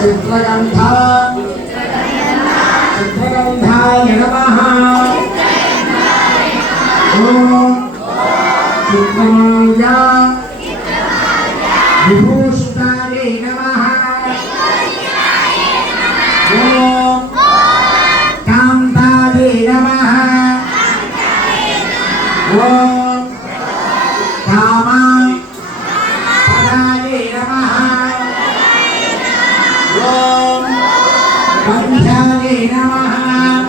చిత్రగంధ చిత్రగంధాయ నమః ఓం చిత్రమాల్య. విభూషితాయ నమః. ఓం కాంతాయ నమః. ఓం నమ